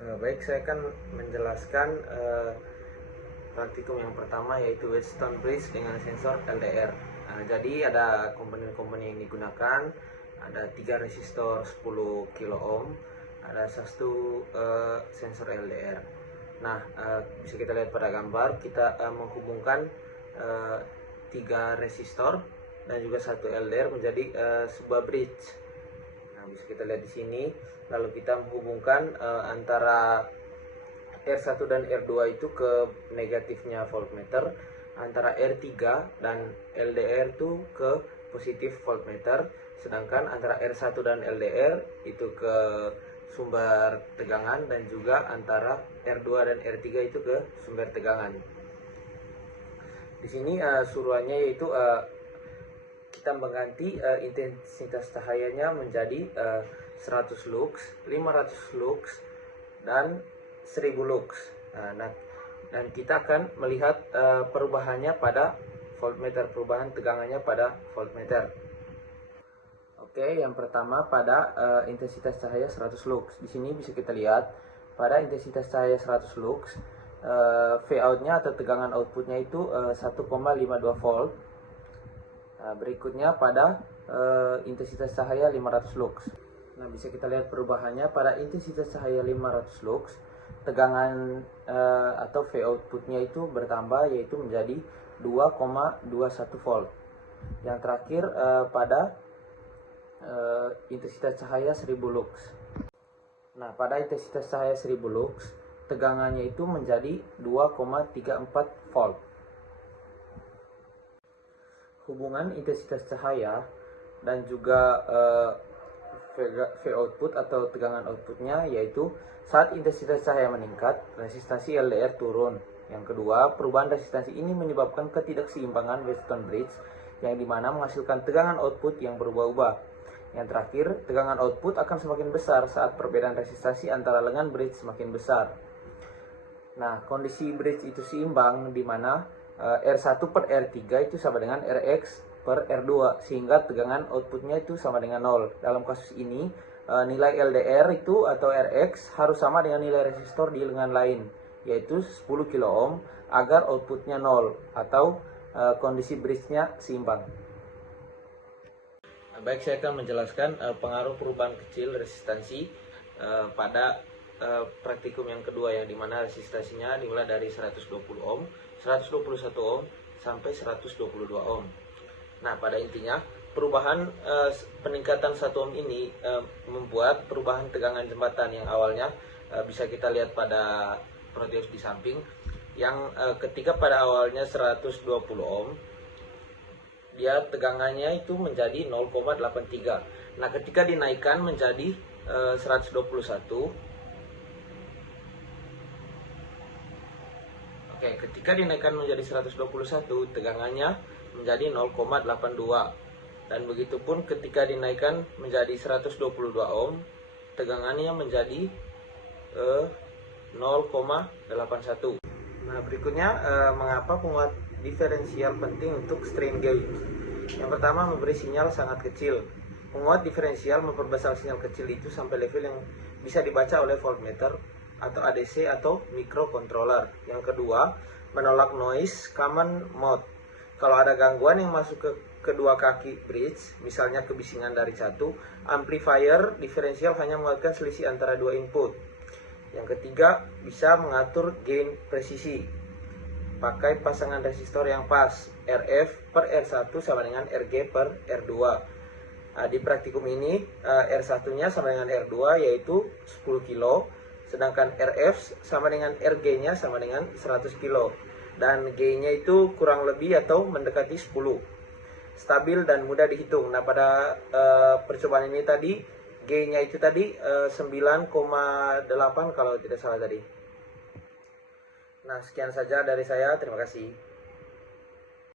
Baik, saya akan menjelaskan praktikum yang pertama, yaitu Whetstone Bridge dengan sensor LDR. Jadi ada komponen-komponen yang digunakan, ada 3 resistor 10 kilo ohm, ada satu sensor LDR. Nah, bisa kita lihat pada gambar, kita menghubungkan 3 resistor dan juga satu LDR menjadi sebuah bridge. Nah, bisa kita lihat di sini. Lalu kita menghubungkan antara R1 dan R2 itu ke negatifnya voltmeter, antara R3 dan LDR itu ke positif voltmeter, sedangkan antara R1 dan LDR itu ke sumber tegangan, dan juga antara R2 dan R3 itu ke sumber tegangan. Di sini suruhannya yaitu kita mengganti intensitas cahayanya menjadi 100 lux, 500 lux, dan 1000 lux. Dan kita akan melihat perubahannya pada voltmeter, perubahan tegangannya pada voltmeter. Oke, yang pertama pada intensitas cahaya 100 lux. Di sini bisa kita lihat pada intensitas cahaya 100 lux, Vout-nya atau tegangan outputnya itu 1,52 volt. Berikutnya pada intensitas cahaya 500 lux. Nah, bisa kita lihat perubahannya pada intensitas cahaya 500 lux, tegangan atau V outputnya itu bertambah, yaitu menjadi 2,21 volt. Yang terakhir pada intensitas cahaya 1000 lux. Nah, pada intensitas cahaya 1000 lux, tegangannya itu menjadi 2,34 volt. Hubungan intensitas cahaya dan juga V output atau tegangan outputnya, yaitu saat intensitas cahaya meningkat, resistansi LDR turun. Yang kedua, perubahan resistansi ini menyebabkan ketidakseimbangan Whetstone Bridge, yang dimana menghasilkan tegangan output yang berubah-ubah. Yang terakhir, tegangan output akan semakin besar saat perbedaan resistansi antara lengan bridge semakin besar. Nah, kondisi bridge itu seimbang, di mana R1 per R3 itu sama dengan Rx per R2, sehingga tegangan outputnya itu sama dengan 0. Dalam kasus ini, nilai LDR itu atau Rx harus sama dengan nilai resistor di lengan lain, yaitu 10 kilo ohm, agar outputnya 0 atau kondisi bridge-nya seimbang. Baik, saya akan menjelaskan pengaruh perubahan kecil resistansi pada praktikum yang kedua, yang dimana resistansinya dimulai dari 120 ohm, 121 ohm, sampai 122 ohm. Nah, pada intinya perubahan peningkatan 1 ohm ini membuat perubahan tegangan jembatan yang awalnya bisa kita lihat pada proteus di samping, yang ketika pada awalnya 120 ohm, dia tegangannya itu menjadi 0,83. Nah, ketika dinaikkan menjadi 121, ketika dinaikkan menjadi 121, tegangannya menjadi 0,82. Dan begitupun ketika dinaikkan menjadi 122 ohm, tegangannya menjadi 0,81. Nah, berikutnya mengapa penguat diferensial penting untuk strain gauge. Yang pertama, memberi sinyal sangat kecil. Penguat diferensial memperbesar sinyal kecil itu sampai level yang bisa dibaca oleh voltmeter atau ADC atau microcontroller. Yang kedua, menolak noise common mode. Kalau ada gangguan yang masuk ke kedua kaki bridge, misalnya kebisingan dari satu, amplifier diferensial hanya mengeluarkan selisih antara dua input. Yang ketiga, bisa mengatur gain presisi. Pakai pasangan resistor yang pas, RF per R1 sama dengan RG per R2. Di praktikum ini, R1-nya sama dengan R2, yaitu 10 kilo, sedangkan RF sama dengan RG-nya sama dengan 100 kilo. Dan G-nya itu kurang lebih atau mendekati 10. Stabil dan mudah dihitung. Nah, pada percobaan ini tadi, G-nya itu tadi 9,8 kalau tidak salah tadi. Nah, sekian saja dari saya. Terima kasih.